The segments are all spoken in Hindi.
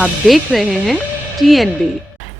आप देख रहे हैं टीएनबी।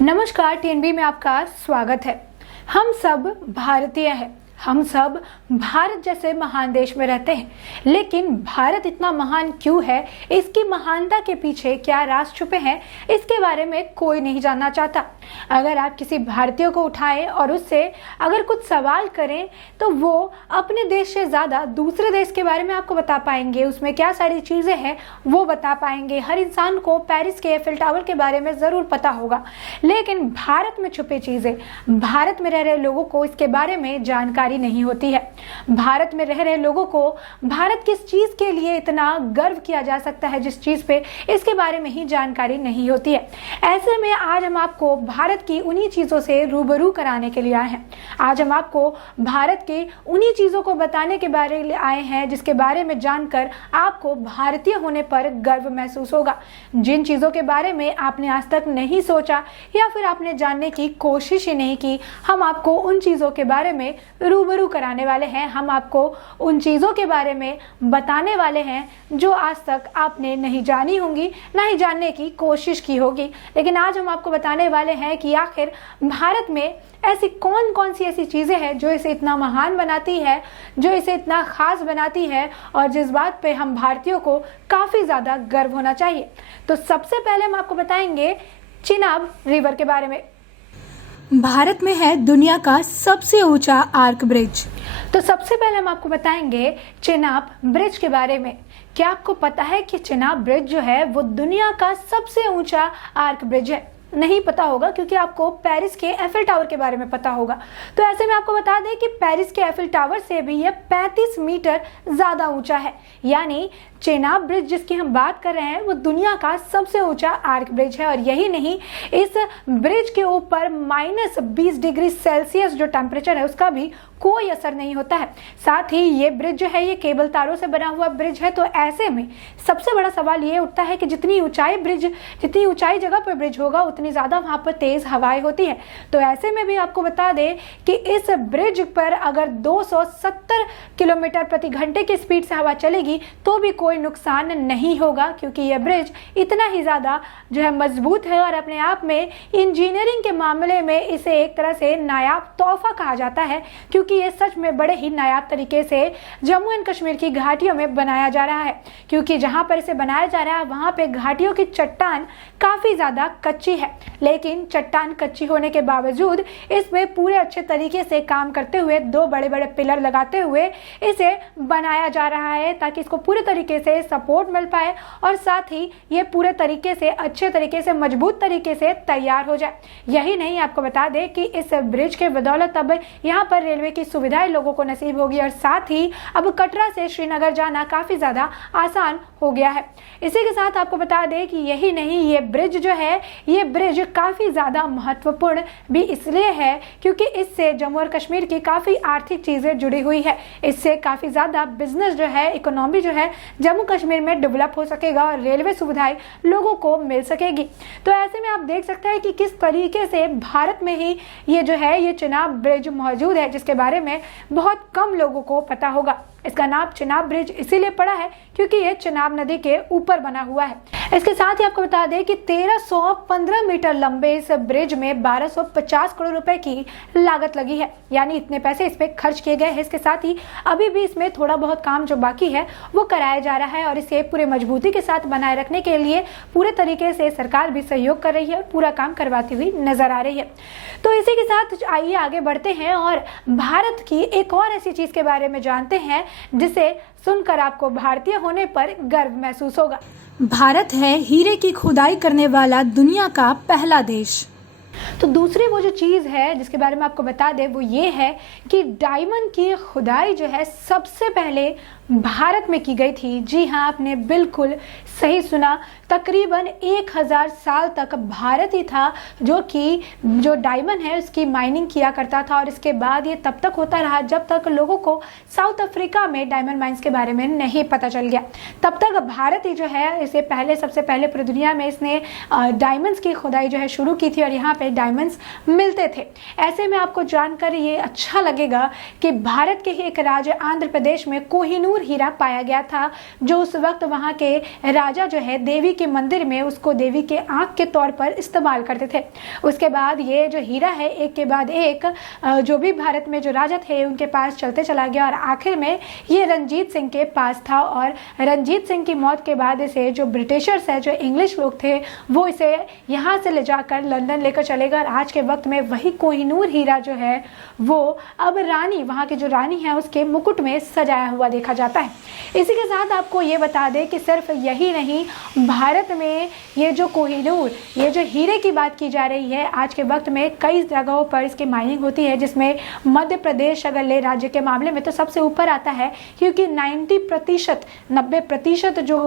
नमस्कार, टीएनबी में आपका स्वागत है। हम सब भारतीय हैं, हम सब भारत जैसे महान देश में रहते हैं, लेकिन भारत इतना महान क्यों है, इसकी महानता के पीछे क्या राज छुपे हैं, इसके बारे में कोई नहीं जानना चाहता। अगर आप किसी भारतीय को उठाएं और उससे अगर कुछ सवाल करें तो वो अपने देश से ज़्यादा दूसरे देश के बारे में आपको बता पाएंगे, उसमें क्या सारी चीज़ें हैं वो बता पाएंगे। हर इंसान को पेरिस के एफिल टावर के बारे में ज़रूर पता होगा, लेकिन भारत में छुपे चीज़ें, भारत में रह रहे लोगों को इसके बारे में जानकारी नहीं होती है। भारत में रह रहे लोगों को भारत किस चीज के लिए इतना गर्व किया जा सकता है, जिस चीज पे, इसके बारे में ही जानकारी नहीं होती है। ऐसे में आज हम आपको भारत की उन्हीं चीजों से रूबरू कराने के लिए आए हैं। आज हम आपको भारत के उन्हीं चीजों को बताने के बारे में आए हैं जिसके बारे में जानकर आपको भारतीय होने पर गर्व महसूस होगा। जिन चीजों के बारे में आपने आज तक नहीं सोचा या फिर आपने जानने की कोशिश ही नहीं की, हम आपको उन चीजों के बारे में रूबरू कराने वाले हैं। हम आपको उन चीज़ों के बारे में बताने वाले हैं जो आज तक आपने नहीं जानी होंगी, ना ही जानने की कोशिश की होगी। लेकिन आज हम आपको बताने वाले हैं कि आखिर भारत में ऐसी कौन कौन सी ऐसी चीज़ें हैं जो इसे इतना महान बनाती है, जो इसे इतना खास बनाती है और जिस बात पे हम भारतीयों को काफ़ी ज़्यादा गर्व होना चाहिए। तो सबसे पहले हम आपको बताएंगे चिनाब रिवर के बारे में। भारत में है दुनिया का सबसे ऊंचा आर्क ब्रिज। तो सबसे पहले हम आपको बताएंगे चिनाब ब्रिज के बारे में। क्या आपको पता है कि चिनाब ब्रिज जो है वो दुनिया का सबसे ऊंचा आर्क ब्रिज है? नहीं पता होगा क्योंकि आपको पेरिस के एफिल टावर के बारे में पता होगा। तो ऐसे में आपको बता दें कि पेरिस के एफिल टावर से भी यह 35 मीटर ज्यादा ऊंचा है। यानी चिनाब ब्रिज जिसकी हम बात कर रहे हैं वो दुनिया का सबसे ऊंचा आर्क ब्रिज है। और यही नहीं, इस ब्रिज के ऊपर -20 डिग्री सेल्सियस जो टेम्परेचर है उसका भी कोई असर नहीं होता है। साथ ही ये ब्रिज जो है ये केबल तारों से बना हुआ ब्रिज है। तो ऐसे में सबसे बड़ा सवाल ये उठता है कि जितनी ऊंचाई जगह पर ब्रिज होगा उतनी ज़्यादा वहाँ पर तेज़ हवाएं होती है। तो ऐसे में भी आपको बता दें कि इस ब्रिज पर अगर 270 किलोमीटर प्रति घंटे की स्पीड से हवा चलेगी तो भी कोई नुकसान नहीं होगा, क्योंकि यह ब्रिज इतना ही ज़्यादा जो है मजबूत है और अपने आप में इंजीनियरिंग के मामले में इसे एक तरह से नायाब तोहफा कहा जाता है, क्योंकि ये सच में बड़े ही नायाब तरीके से जम्मू एंड कश्मीर की घाटियों में बनाया जा रहा है। क्योंकि जहां पर इसे बनाया जा रहा है वहां पे घाटियों की चट्टान काफ़ी ज़्यादा कच्ची है, लेकिन चट्टान कच्ची होने के बावजूद इसमें पूरे अच्छे तरीके से काम करते हुए 2 बड़े बड़े पिलर लगाते हुए इसे बनाया जा रहा है ताकि इसको पूरे तरीके से सपोर्ट मिल पाए और साथ ही ये पूरे तरीके से अच्छे तरीके से मजबूत तरीके से तैयार हो जाए। यही नहीं, आपको बता दें कि इस ब्रिज के बदौलत अब यहाँ पर रेलवे की सुविधाएं लोगों को नसीब होगी और साथ ही अब कटरा से श्रीनगर जाना काफ़ी ज़्यादा आसान हो गया है। इसी के साथ आपको बता दें कि यही नहीं, ये ब्रिज जो है ये ब्रिज काफ़ी ज़्यादा महत्वपूर्ण भी इसलिए है क्योंकि इससे जम्मू और कश्मीर की काफ़ी आर्थिक चीज़ें जुड़ी हुई है। इससे काफ़ी ज़्यादा बिजनेस जो है, इकोनॉमी जो है जम्मू कश्मीर में डेवलप हो सकेगा और रेलवे सुविधाएं लोगों को मिल सकेगी। तो ऐसे में आप देख सकते हैं कि किस तरीके से भारत में ही ये जो है ये चिनाब ब्रिज मौजूद है, जिसके बारे में बहुत कम लोगों को पता होगा। इसका नाम चिनाब ब्रिज इसीलिए पड़ा है क्योंकि ये चिनाब नदी के ऊपर बना हुआ है। इसके साथ ही आपको बता दें कि 1315 मीटर लंबे इस ब्रिज में 1250 करोड़ रुपए की लागत लगी है, यानी इतने पैसे इस पे खर्च किए गए हैं। इसके साथ ही अभी भी इसमें थोड़ा बहुत काम जो बाकी है वो कराया जा रहा है और इसे पूरे मजबूती के साथ बनाए रखने के लिए पूरे तरीके से सरकार भी सहयोग कर रही है और पूरा काम करवाती हुई नजर आ रही है। तो इसी के साथ आइए आगे बढ़ते हैं और भारत की एक और ऐसी चीज के बारे में जानते हैं जिसे सुनकर आपको भारतीय होने पर गर्व महसूस होगा। भारत है हीरे की खुदाई करने वाला दुनिया का पहला देश। तो दूसरी वो जो चीज़ है जिसके बारे में आपको बता दें वो ये है कि डायमंड की खुदाई जो है सबसे पहले भारत में की गई थी। जी हाँ, आपने बिल्कुल सही सुना। तकरीबन 1000 साल तक भारत ही था जो डायमंड है उसकी माइनिंग किया करता था और इसके बाद ये तब तक होता रहा जब तक लोगों को साउथ अफ्रीका में डायमंड माइंस के बारे में नहीं पता चल गया। तब तक भारत ही जो है इसे सबसे पहले पूरी दुनिया में इसने डायमंड्स की खुदाई जो है शुरू की थी और यहाँ पे डायमंड्स मिलते थे। ऐसे में आपको जानकर ये अच्छा लगेगा कि भारत के ही एक राज्य आंध्र प्रदेश में कोहिनूर कोहिनूर हीरा पाया गया था, जो उस वक्त वहाँ के राजा जो है देवी के मंदिर में उसको देवी के आंख के तौर पर इस्तेमाल करते थे। उसके बाद ये जो हीरा है एक के बाद एक जो भी भारत में जो राजा थे उनके पास चलते चला गया और आखिर में ये रंजीत सिंह के पास था। और रंजीत सिंह की मौत के बाद इसे जो ब्रिटिशर्स है, जो इंग्लिश लोग थे, वो इसे यहाँ से ले जाकर लंदन लेकर चले गए। और आज के वक्त में वही कोहिनूर हीरा जो है वो अब रानी, वहाँ की जो रानी है उसके मुकुट में सजाया हुआ देखा जाता है। इसी के साथ आपको ये बता दें कि सिर्फ यही नहीं, भारत में ये जो कोहिनूर, ये जो हीरे की बात की जा रही है, आज के वक्त में कई जगहों पर इसकी माइनिंग होती है, जिसमें मध्य प्रदेश अगर ले राज्य के मामले में तो सबसे ऊपर आता है, क्योंकि 90% जो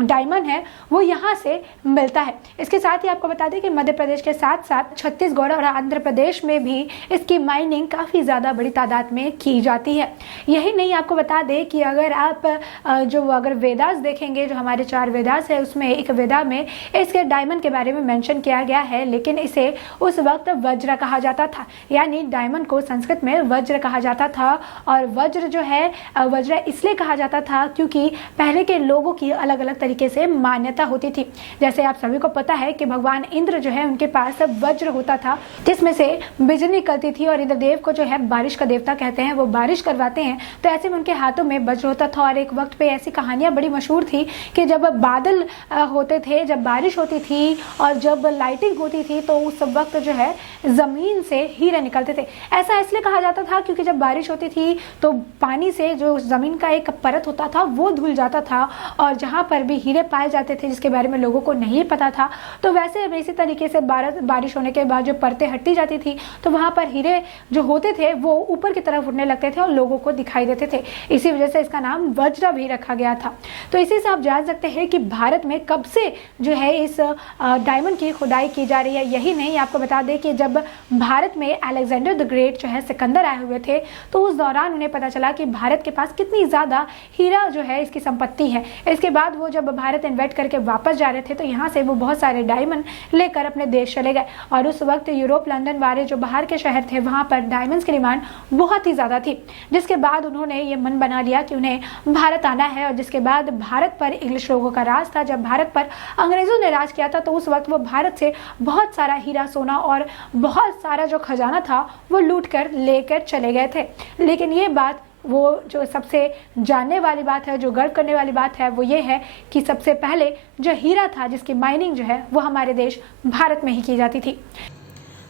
डायमंड है वो यहाँ से मिलता है। इसके साथ ही आपको बता दें कि मध्य प्रदेश के साथ साथ छत्तीसगढ़ और आंध्र प्रदेश में भी इसकी माइनिंग काफ़ी ज़्यादा बड़ी तादाद में की जाती है। यही नहीं, आपको बता दें कि अगर आप अगर वेदास देखेंगे, जो हमारे 4 वेदास है, उसमें एक वेदा में इसके डायमंड के बारे में मेंशन किया गया है, लेकिन इसे उस वक्त वज्र कहा जाता था, यानी डायमंड को संस्कृत में वज्र कहा जाता था। और वज्र जो है वज्र इसलिए कहा जाता था क्योंकि पहले के लोगों की अलग अलग तरीके से मान्यता होती थी। जैसे आप सभी को पता है कि भगवान इंद्र जो है उनके पास वज्र होता था जिसमें से बिजली निकलती थी, और इंद्रदेव को जो है बारिश का देवता कहते हैं, वो बारिश करवाते हैं, तो ऐसे में उनके हाथों में वज्र होता था। और एक वक्त पे ऐसी कहानियां बड़ी मशहूर थी कि जब बादल होते थे, जब बारिश होती थी और जब लाइटिंग होती थी, तो उस वक्त जो है जमीन से हीरे निकलते थे। ऐसा इसलिए कहा जाता था क्योंकि जब बारिश होती थी तो पानी से जो जमीन का एक परत होता था वो धुल जाता था, और जहाँ पर भी हीरे पाए जाते थे जिसके बारे में लोगों को नहीं पता था, तो वैसे इसी तरीके से बारिश होने के बाद जो परतें हटती जाती थी तो वहाँ पर हीरे जो होते थे वो ऊपर की तरफ उठने लगते थे और लोगों को दिखाई देते थे। इसी वजह से इसका नाम वज्र भी रखा गया था। तो इसी से आप जान सकते हैं कि भारत में कब से जो है इस डायमंड की खुदाई की जा रही है। यही नहीं, आपको बता दें कि जब भारत में अलेक्जेंडर द ग्रेट जो है सिकंदर आए हुए थे, तो उस दौरान उन्हें पता चला कि भारत के पास कितनी ज़्यादा हीरा जो है इसकी संपत्ति है। इसके बाद वो जब भारत इन्वेट करके वापस जा रहे थे तो यहाँ से वो बहुत सारे डायमंड लेकर अपने देश चले गए, और उस वक्त यूरोप, लंदन वाले जो बाहर के शहर थे वहाँ पर डायमंड्स की डिमांड बहुत ही ज़्यादा थी, जिसके बाद उन्होंने ये मन बना लिया कि उन्हें भारत आना है। और जिसके बाद भारत पर इंग्लिश लोगों का राज था, जब भारत पर अंग्रेज़ों ने राज किया था तो उस वक्त वो भारत से बहुत सारा हीरा, सोना और बहुत सारा जो खजाना था वो लूट कर लेकर चले गए थे। लेकिन ये बात, वो जो सबसे जानने वाली बात है, जो गर्व करने वाली बात है, वो ये है कि सबसे पहले जो हीरा था जिसकी माइनिंग जो है वो हमारे देश भारत में ही की जाती थी।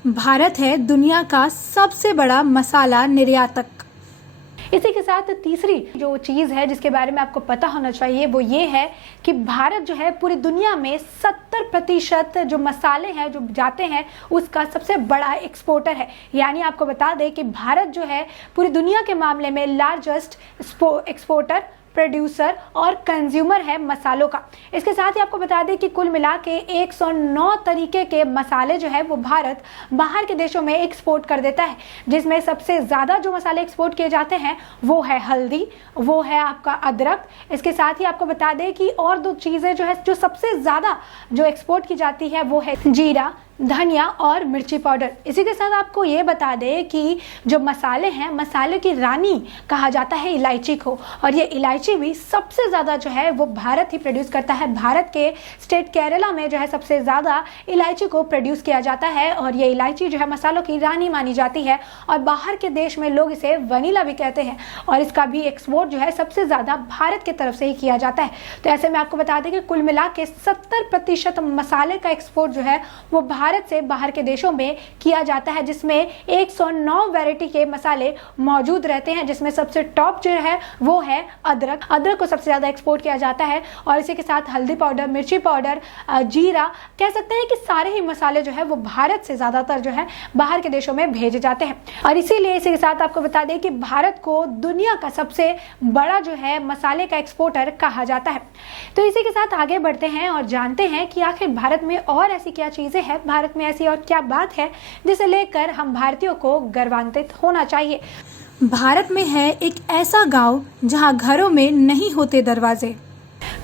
भारत है दुनिया का सबसे बड़ा मसाला निर्यातक। इसी के साथ तीसरी जो चीज़ है जिसके बारे में आपको पता होना चाहिए वो ये है कि भारत जो है पूरी दुनिया में 70% जो मसाले हैं जो जाते हैं उसका सबसे बड़ा एक्सपोर्टर है। यानी आपको बता दें कि भारत जो है पूरी दुनिया के मामले में लार्जेस्ट एक्सपोर्टर, प्रोड्यूसर और कंज्यूमर है मसालों का। इसके साथ ही आपको बता दें कि कुल मिला के 109 तरीके के मसाले जो है वो भारत बाहर के देशों में एक्सपोर्ट कर देता है, जिसमें सबसे ज़्यादा जो मसाले एक्सपोर्ट किए जाते हैं वो है हल्दी, वो है आपका अदरक। इसके साथ ही आपको बता दें कि और 2 चीज़ें जो है जो सबसे ज़्यादा जो एक्सपोर्ट की जाती है वो है जीरा, धनिया और मिर्ची पाउडर। इसी के साथ आपको ये बता दें कि जो मसाले हैं, मसाले की रानी कहा जाता है इलायची को, और ये इलायची भी सबसे ज़्यादा जो है वो भारत ही प्रोड्यूस करता है। भारत के स्टेट केरला में जो है सबसे ज़्यादा इलायची को प्रोड्यूस किया जाता है, और ये इलायची जो है मसालों की रानी मानी जाती है, और बाहर के देश में लोग इसे वनीला भी कहते हैं, और इसका भी एक्सपोर्ट जो है सबसे ज़्यादा भारत की तरफ से ही किया जाता है। तो ऐसे में आपको बता दें कि कुल मिला के 70% मसाले का एक्सपोर्ट जो है वो भारत से बाहर के देशों में किया जाता है, जिसमें 109 वैरायटी के मसाले मौजूद रहते हैं, जिसमें सबसे टॉप जो है वो है अदरक। अदरक को सबसे ज़्यादा एक्सपोर्ट किया जाता है, और इसी के साथ हल्दी पाउडर, मिर्ची पाउडर, जीरा, कह सकते हैं कि सारे ही मसाले जो है वो भारत से ज़्यादातर जो है बाहर के देशों में भेजे जाते हैं। और इसीलिए इसी के साथ आपको बता दें कि भारत को दुनिया का सबसे बड़ा जो है मसाले का एक्सपोर्टर कहा जाता है। तो इसी के साथ आगे बढ़ते हैं और जानते हैं कि आखिर भारत में और ऐसी क्या चीज़ें हैं, भारत में ऐसी और क्या बात है जिसे लेकर हम भारतीयों को गर्वान्वित होना चाहिए। भारत में है एक ऐसा गांव जहां घरों में नहीं होते दरवाजे।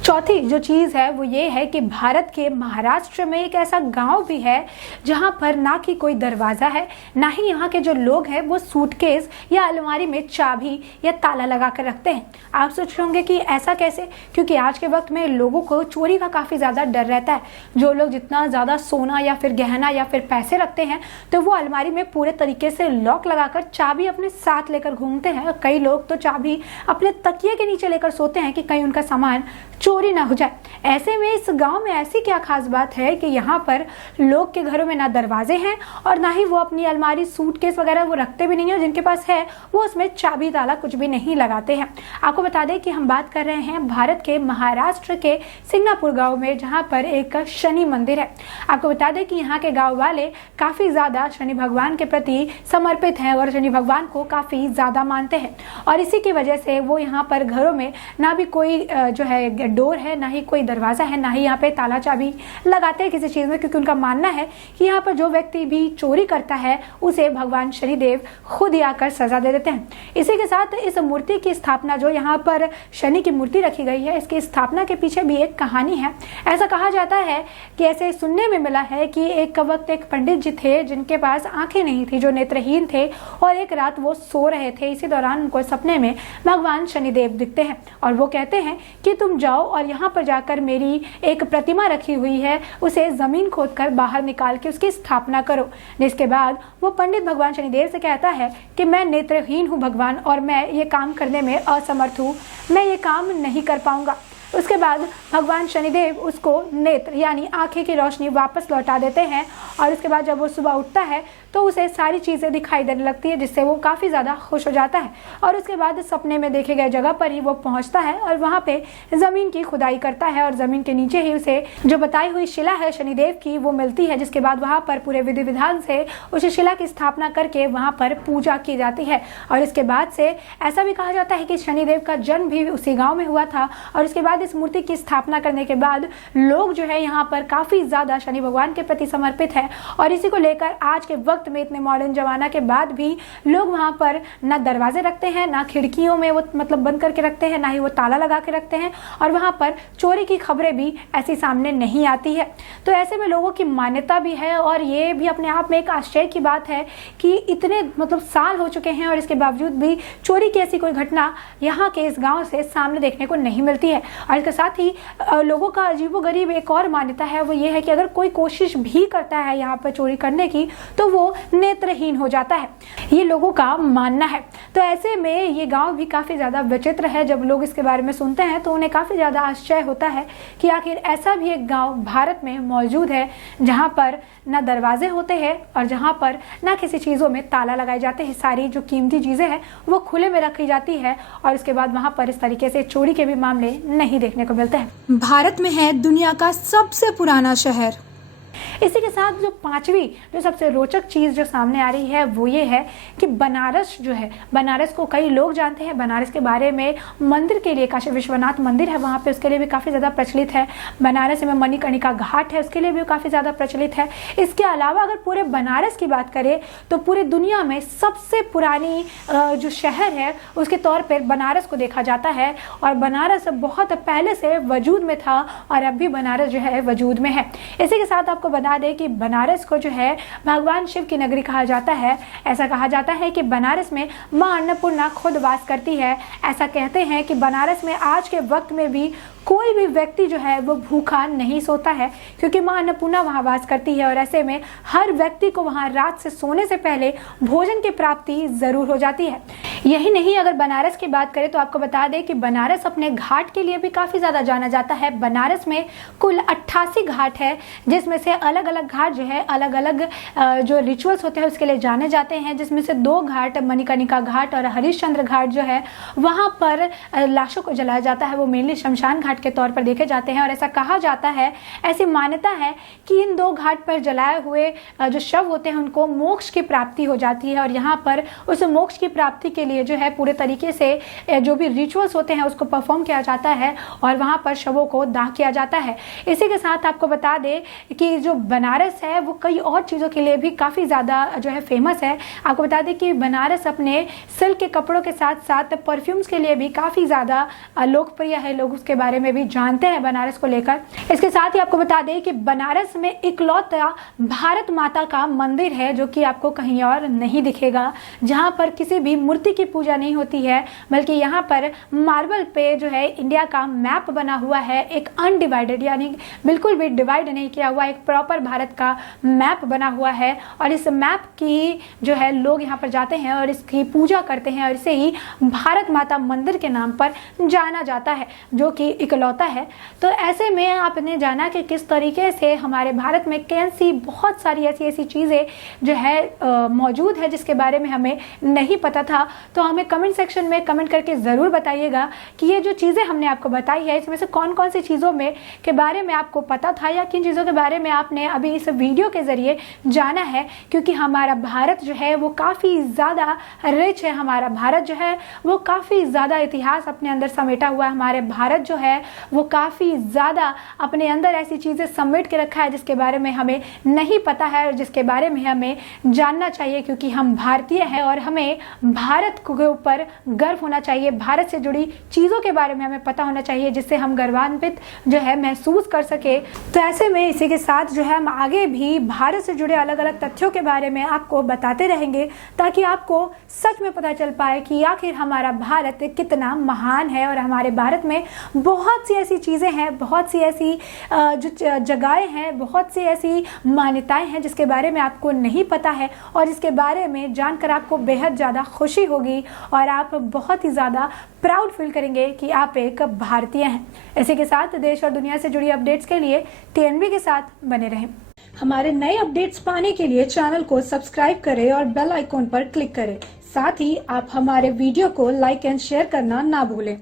चौथी जो चीज़ है वो ये है कि भारत के महाराष्ट्र में एक ऐसा गांव भी है जहां पर ना कि कोई दरवाज़ा है, ना ही यहाँ के जो लोग हैं वो सूटकेस या अलमारी में चाबी या ताला लगा कर रखते हैं। आप सोच रहे होंगे कि ऐसा कैसे, क्योंकि आज के वक्त में लोगों को चोरी का काफ़ी ज़्यादा डर रहता है। जो लोग जितना ज़्यादा सोना या फिर गहना या फिर पैसे रखते हैं तो वो अलमारी में पूरे तरीके से लॉक लगाकर चाबी अपने साथ लेकर घूमते हैं, और कई लोग तो चाबी अपने तकिए के नीचे लेकर सोते हैं कि कहीं उनका सामान चोरी ना हो जाए। ऐसे में इस गांव में ऐसी क्या खास बात है कि यहाँ पर लोग के घरों में ना दरवाजे हैं और ना ही वो अपनी अलमारी सूटकेस वगैरह वो रखते भी नहीं है, जिनके पास है वो उसमें चाबी ताला कुछ भी नहीं लगाते हैं। आपको बता दें कि हम बात कर रहे हैं भारत के महाराष्ट्र के सिंगापुर गांव में, जहाँ पर एक शनि मंदिर है। आपको बता दें कि यहाँ के गाँव वाले काफ़ी ज़्यादा शनि भगवान के प्रति समर्पित हैं और शनि भगवान को काफ़ी ज़्यादा मानते हैं, और इसी की वजह से वो यहाँ पर घरों में ना भी कोई जो है डोर है, ना ही कोई दरवाज़ा है, ना ही यहाँ पे ताला चाबी लगाते हैं किसी चीज़ में, क्योंकि उनका मानना है कि यहाँ पर जो व्यक्ति भी चोरी करता है उसे भगवान शनिदेव खुद ही आकर सजा दे देते हैं। इसी के साथ इस मूर्ति की स्थापना, जो यहाँ पर शनि की मूर्ति रखी गई है, इसकी स्थापना के पीछे भी एक कहानी है। ऐसा कहा जाता है कि ऐसे सुनने में मिला है कि एक वक्त एक पंडित जी थे जिनके पास आंखें नहीं थी, जो नेत्रहीन थे, और एक रात वो सो रहे थे। इसी दौरान उनको सपने में भगवान शनिदेव दिखते हैं और वो कहते हैं कि तुम जाओ और यहाँ पर जाकर मेरी एक प्रतिमा रखी हुई है, उसे जमीन खोदकर बाहर निकाल के उसकी स्थापना करो। जिसके बाद वो पंडित भगवान शनिदेव से कहता है कि मैं नेत्रहीन हूँ भगवान, और मैं ये काम करने में असमर्थ हूँ, मैं ये काम नहीं कर पाऊंगा। उसके बाद भगवान शनिदेव उसको नेत्र यानी आंखें की रोशनी वापस लौटा देते हैं, और उसके बाद जब वो सुबह उठता है तो उसे सारी चीज़ें दिखाई देने लगती है, जिससे वो काफ़ी ज़्यादा खुश हो जाता है। और उसके बाद सपने में देखे गए जगह पर ही वो पहुंचता है और वहाँ पे ज़मीन की खुदाई करता है, और ज़मीन के नीचे ही उसे जो बताई हुई शिला है शनिदेव की वो मिलती है। जिसके बाद वहाँ पर पूरे विधि विधान से उस शिला की स्थापना करके वहाँ पर पूजा की जाती है। और इसके बाद से ऐसा भी कहा जाता है कि शनिदेव का जन्म भी उसी गाँव में हुआ था, और उसके बाद इस मूर्ति की स्थापना करने के बाद लोग जो है यहाँ पर काफ़ी ज़्यादा शनि भगवान के प्रति समर्पित है। और इसी को लेकर आज के वक्त में इतने मॉडर्न जमाना के बाद भी लोग वहाँ पर ना दरवाजे रखते हैं, ना खिड़कियों में वो मतलब बंद करके रखते हैं, ना ही वो ताला लगा के रखते हैं, और वहाँ पर चोरी की खबरें भी ऐसी सामने नहीं आती है। तो ऐसे में लोगों की मान्यता भी है, और ये भी अपने आप में एक आश्चर्य की बात है कि इतने मतलब साल हो चुके हैं और इसके बावजूद भी चोरी की ऐसी कोई घटना यहाँ के इस गाँव से सामने देखने को नहीं मिलती है। और इसके साथ ही लोगों का अजीबोगरीब एक और मान्यता है, वो ये है कि अगर कोई कोशिश भी करता है यहाँ पर चोरी करने की तो वो नेत्रहीन हो जाता है, ये लोगों का मानना है। तो ऐसे में ये गांव भी काफ़ी ज़्यादा विचित्र है। जब लोग इसके बारे में सुनते हैं तो उन्हें काफ़ी ज़्यादा आश्चर्य होता है कि आखिर ऐसा भी एक गांव भारत में मौजूद है जहां पर ना दरवाजे होते हैं और जहां पर ना किसी चीज़ों में ताला लगाए जाते हैं। सारी जो कीमती चीज़ें हैं वो खुले में रखी जाती है, और इसके बाद वहां पर इस तरीके से चोरी के भी मामले नहीं देखने को मिलते हैं। भारत में है दुनिया का सबसे पुराना शहर। इसी के साथ जो पांचवी जो सबसे रोचक चीज़ जो सामने आ रही है वो ये है कि बनारस जो है, बनारस को कई लोग जानते हैं। बनारस के बारे में मंदिर के लिए काशी विश्वनाथ मंदिर है वहाँ पे, उसके लिए भी काफ़ी ज़्यादा प्रचलित है। बनारस में मणिकर्णिका घाट है, उसके लिए भी काफ़ी ज़्यादा प्रचलित है। इसके अलावा अगर पूरे बनारस की बात करें तो पूरे दुनिया में सबसे पुरानी जो शहर है उसके तौर पर बनारस को देखा जाता है, और बनारस बहुत पहले से वजूद में था और अब भी बनारस जो है वजूद में है। इसी के साथ आपको बता दें कि बनारस को जो है भगवान शिव की नगरी कहा जाता है। ऐसा कहा जाता है कि बनारस में मां अन्नपूर्णा खुद वास करती है। ऐसा कहते हैं कि बनारस में आज के वक्त में भी कोई भी व्यक्ति जो है वो भूखा नहीं सोता है, क्योंकि मां अन्नपूर्णा वहाँ वास करती है, और ऐसे में हर व्यक्ति को वहाँ रात से सोने से पहले भोजन की प्राप्ति ज़रूर हो जाती है। यही नहीं, अगर बनारस की बात करें तो आपको बता दें कि बनारस अपने घाट के लिए भी काफ़ी ज़्यादा जाना जाता है। बनारस में कुल 88 घाट है, जिसमें से अलग अलग घाट जो है अलग अलग जो रिचुअल्स होते हैं उसके लिए जाने जाते हैं, जिसमें से 2 घाट मणिकर्णिका घाट और हरिश्चंद्र घाट जो है वहाँ पर लाशों को जलाया जाता है। वो मेनली शमशान घाट के तौर पर देखे जाते हैं, और ऐसा कहा जाता है, ऐसी मान्यता है कि इन 2 घाट पर जलाए हुए जो शव होते हैं उनको मोक्ष की प्राप्ति हो जाती है, और यहाँ पर उस मोक्ष की प्राप्ति के लिए जो है पूरे तरीके से जो भी रिचुअल्स होते हैं उसको परफॉर्म किया जाता है, और वहाँ पर शवों को दाह किया जाता है। इसी के साथ आपको बता दें कि जो बनारस है वो कई और चीज़ों के लिए भी काफ़ी ज़्यादा जो है फेमस है। आपको बता दें कि बनारस अपने सिल्क के कपड़ों के साथ साथ परफ्यूम्स के लिए भी काफ़ी ज़्यादा लोकप्रिय है। लोग उसके बारे में में भी जानते हैं बनारस को लेकर। इसके साथ ही आपको बता दें कि बनारस में इकलौता भारत माता का मंदिर है जो कि आपको कहीं और नहीं दिखेगा, जहां पर किसी भी मूर्ति की पूजा नहीं होती है, बल्कि यहाँ पर मार्बल पे जो है इंडिया का मैप बना हुआ है, एक अनडिवाइडेड यानी बिल्कुल भी डिवाइड नहीं किया हुआ, एक प्रॉपर भारत का मैप बना हुआ है। और इस मैप की जो है लोग यहाँ पर जाते हैं और इसकी पूजा करते हैं और इसे ही भारत माता मंदिर के नाम पर जाना जाता है, जो कि इकलौता है। तो ऐसे में आपने जाना कि किस तरीके से हमारे भारत में कैसी बहुत सारी ऐसी चीज़ें जो है मौजूद है जिसके बारे में हमें नहीं पता था। तो हमें कमेंट सेक्शन में कमेंट करके ज़रूर बताइएगा कि ये जो चीज़ें हमने आपको बताई है इसमें से कौन कौन सी चीज़ों में के बारे में आपको पता था या किन चीज़ों के बारे में आपने अभी इस वीडियो के ज़रिए जाना है। क्योंकि हमारा भारत जो है वो काफ़ी ज़्यादा रिच है, हमारा भारत जो है वो काफ़ी ज़्यादा इतिहास अपने अंदर समेटा हुआ है, हमारे भारत जो है वो काफ़ी ज़्यादा अपने अंदर ऐसी चीज़ें समेट के रखा है जिसके बारे में हमें नहीं पता है और जिसके बारे में हमें जानना चाहिए। क्योंकि हम भारतीय हैं और हमें भारत के ऊपर गर्व होना चाहिए, भारत से जुड़ी चीज़ों के बारे में हमें पता होना चाहिए जिससे हम गर्वान्वित जो है महसूस कर सके। तो ऐसे में इसी के साथ जो है हम आगे भी भारत से जुड़े अलग अलग तथ्यों के बारे में आपको बताते रहेंगे ताकि आपको सच में पता चल पाए कि आखिर हमारा भारत कितना महान है। और हमारे भारत में बहुत सी ऐसी चीज़ें हैं, बहुत सी ऐसी जो जगहें हैं, बहुत सी ऐसी मान्यताएं हैं जिसके बारे में आपको नहीं पता है और जिसके बारे में जानकर आपको बेहद ज़्यादा खुशी होगी और आप बहुत ही ज़्यादा प्राउड फील करेंगे कि आप एक भारतीय हैं। इसी के साथ देश और दुनिया से जुड़ी अपडेट्स के लिए TNB के साथ बने रहें। हमारे नए अपडेट्स पाने के लिए चैनल को सब्सक्राइब करें और बेल आइकॉन पर क्लिक करें। साथ ही आप हमारे वीडियो को लाइक एंड शेयर करना ना भूलें।